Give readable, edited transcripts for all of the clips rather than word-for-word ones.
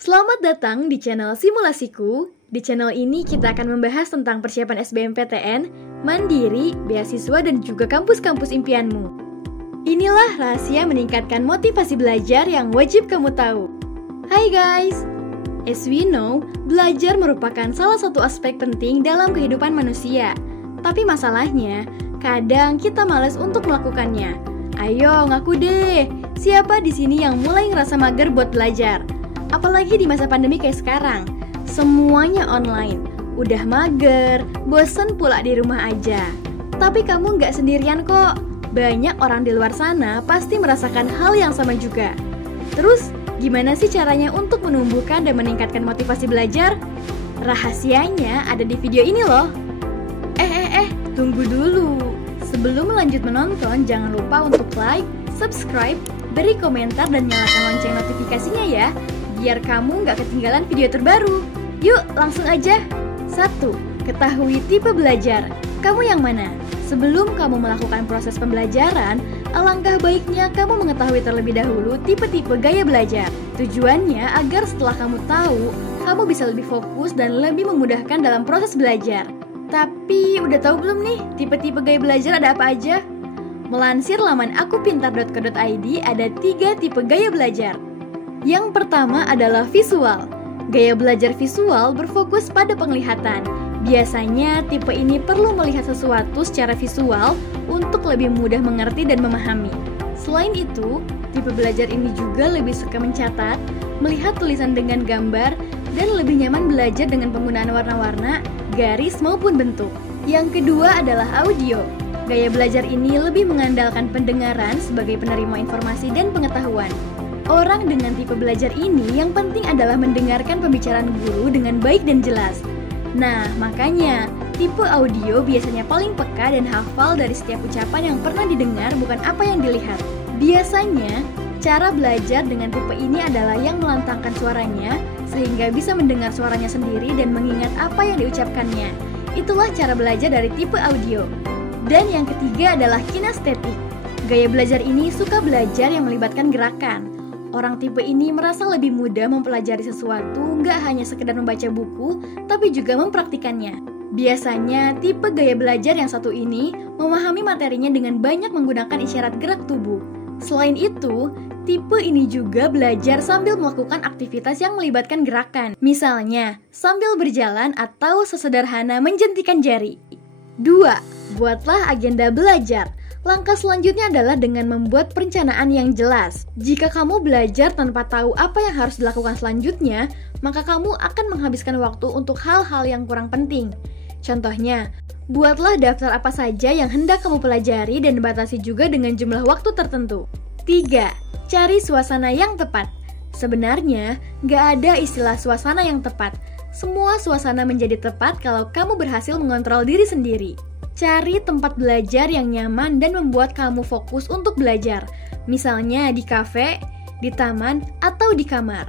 Selamat datang di channel Simulasiku. Di channel ini kita akan membahas tentang persiapan SBMPTN, mandiri, beasiswa, dan juga kampus-kampus impianmu. Inilah rahasia meningkatkan motivasi belajar yang wajib kamu tahu. Hai guys! As we know, belajar merupakan salah satu aspek penting dalam kehidupan manusia. Tapi masalahnya, kadang kita malas untuk melakukannya. Ayo ngaku deh, siapa di sini yang mulai ngerasa mager buat belajar? Apalagi di masa pandemi kayak sekarang, semuanya online. Udah mager, bosen pula di rumah aja. Tapi kamu nggak sendirian kok. Banyak orang di luar sana pasti merasakan hal yang sama juga. Terus, gimana sih caranya untuk menumbuhkan dan meningkatkan motivasi belajar? Rahasianya ada di video ini loh. Tunggu dulu. Sebelum lanjut menonton, jangan lupa untuk like, subscribe, beri komentar, dan nyalakan lonceng notifikasinya ya, biar kamu nggak ketinggalan video terbaru. Yuk, langsung aja. 1. Ketahui tipe belajar. Kamu yang mana? Sebelum kamu melakukan proses pembelajaran, alangkah baiknya kamu mengetahui terlebih dahulu tipe-tipe gaya belajar. Tujuannya agar setelah kamu tahu, kamu bisa lebih fokus dan lebih memudahkan dalam proses belajar. Tapi, udah tahu belum nih tipe-tipe gaya belajar ada apa aja? Melansir laman akupintar.co.id, ada 3 tipe gaya belajar. Yang pertama adalah visual. Gaya belajar visual berfokus pada penglihatan. Biasanya tipe ini perlu melihat sesuatu secara visual untuk lebih mudah mengerti dan memahami. Selain itu, tipe belajar ini juga lebih suka mencatat, melihat tulisan dengan gambar, dan lebih nyaman belajar dengan penggunaan warna-warna, garis maupun bentuk. Yang kedua adalah audio. Gaya belajar ini lebih mengandalkan pendengaran sebagai penerima informasi dan pengetahuan. Orang dengan tipe belajar ini yang penting adalah mendengarkan pembicaraan guru dengan baik dan jelas. Nah, makanya tipe audio biasanya paling peka dan hafal dari setiap ucapan yang pernah didengar, bukan apa yang dilihat. Biasanya, cara belajar dengan tipe ini adalah yang melantangkan suaranya, sehingga bisa mendengar suaranya sendiri dan mengingat apa yang diucapkannya. Itulah cara belajar dari tipe audio. Dan yang ketiga adalah kinestetik. Gaya belajar ini suka belajar yang melibatkan gerakan. Orang tipe ini merasa lebih mudah mempelajari sesuatu, nggak hanya sekedar membaca buku, tapi juga mempraktikannya. Biasanya, tipe gaya belajar yang satu ini memahami materinya dengan banyak menggunakan isyarat gerak tubuh. Selain itu, tipe ini juga belajar sambil melakukan aktivitas yang melibatkan gerakan. Misalnya, sambil berjalan atau sesederhana menjentikan jari. 2. Buatlah agenda belajar. Langkah selanjutnya adalah dengan membuat perencanaan yang jelas. Jika kamu belajar tanpa tahu apa yang harus dilakukan selanjutnya, maka kamu akan menghabiskan waktu untuk hal-hal yang kurang penting. Contohnya, buatlah daftar apa saja yang hendak kamu pelajari dan batasi juga dengan jumlah waktu tertentu. 3. Cari suasana yang tepat. Sebenarnya, nggak ada istilah suasana yang tepat. Semua suasana menjadi tepat kalau kamu berhasil mengontrol diri sendiri. Cari tempat belajar yang nyaman dan membuat kamu fokus untuk belajar. Misalnya di kafe, di taman, atau di kamar.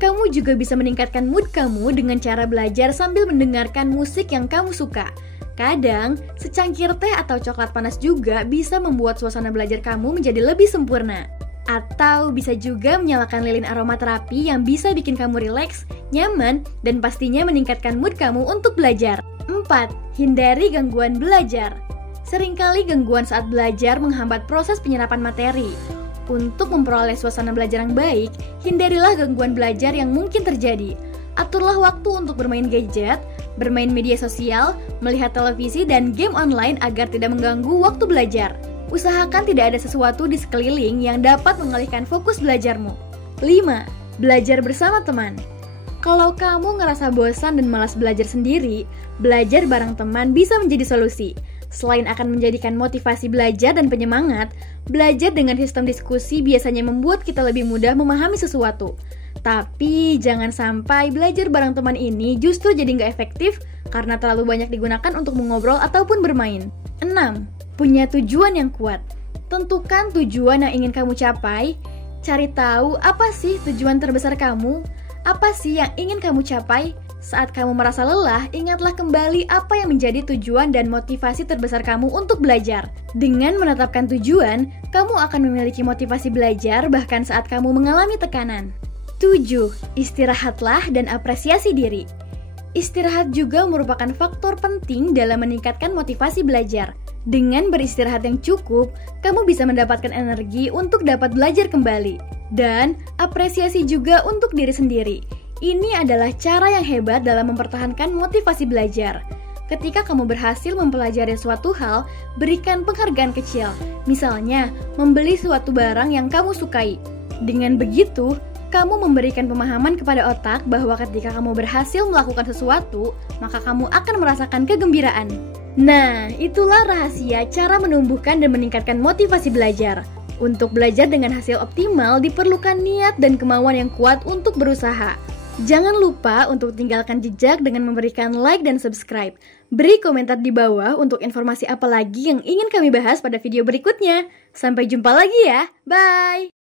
Kamu juga bisa meningkatkan mood kamu dengan cara belajar sambil mendengarkan musik yang kamu suka. Kadang, secangkir teh atau coklat panas juga bisa membuat suasana belajar kamu menjadi lebih sempurna. Atau bisa juga menyalakan lilin aromaterapi yang bisa bikin kamu rileks, nyaman, dan pastinya meningkatkan mood kamu untuk belajar. 4. Hindari gangguan belajar. Seringkali gangguan saat belajar menghambat proses penyerapan materi. Untuk memperoleh suasana belajar yang baik, hindarilah gangguan belajar yang mungkin terjadi. Aturlah waktu untuk bermain gadget, bermain media sosial, melihat televisi, dan game online agar tidak mengganggu waktu belajar. Usahakan tidak ada sesuatu di sekeliling yang dapat mengalihkan fokus belajarmu. 5. Belajar bersama teman. Kalau kamu ngerasa bosan dan malas belajar sendiri, belajar bareng teman bisa menjadi solusi. Selain akan menjadikan motivasi belajar dan penyemangat, belajar dengan sistem diskusi biasanya membuat kita lebih mudah memahami sesuatu. Tapi jangan sampai belajar bareng teman ini justru jadi nggak efektif karena terlalu banyak digunakan untuk mengobrol ataupun bermain. 6. Punya tujuan yang kuat. Tentukan tujuan yang ingin kamu capai. Cari tahu apa sih tujuan terbesar kamu. Apa sih yang ingin kamu capai? Saat kamu merasa lelah, ingatlah kembali apa yang menjadi tujuan dan motivasi terbesar kamu untuk belajar. Dengan menetapkan tujuan, kamu akan memiliki motivasi belajar bahkan saat kamu mengalami tekanan. 7. Istirahatlah dan apresiasi diri. Istirahat juga merupakan faktor penting dalam meningkatkan motivasi belajar. Dengan beristirahat yang cukup, kamu bisa mendapatkan energi untuk dapat belajar kembali. Dan apresiasi juga untuk diri sendiri. Ini adalah cara yang hebat dalam mempertahankan motivasi belajar. Ketika kamu berhasil mempelajari suatu hal, berikan penghargaan kecil. Misalnya, membeli suatu barang yang kamu sukai. Dengan begitu, kamu memberikan pemahaman kepada otak bahwa ketika kamu berhasil melakukan sesuatu, maka kamu akan merasakan kegembiraan. Nah, itulah rahasia cara menumbuhkan dan meningkatkan motivasi belajar. Untuk belajar dengan hasil optimal, diperlukan niat dan kemauan yang kuat untuk berusaha. Jangan lupa untuk tinggalkan jejak dengan memberikan like dan subscribe. Beri komentar di bawah untuk informasi apa lagi yang ingin kami bahas pada video berikutnya. Sampai jumpa lagi ya, bye!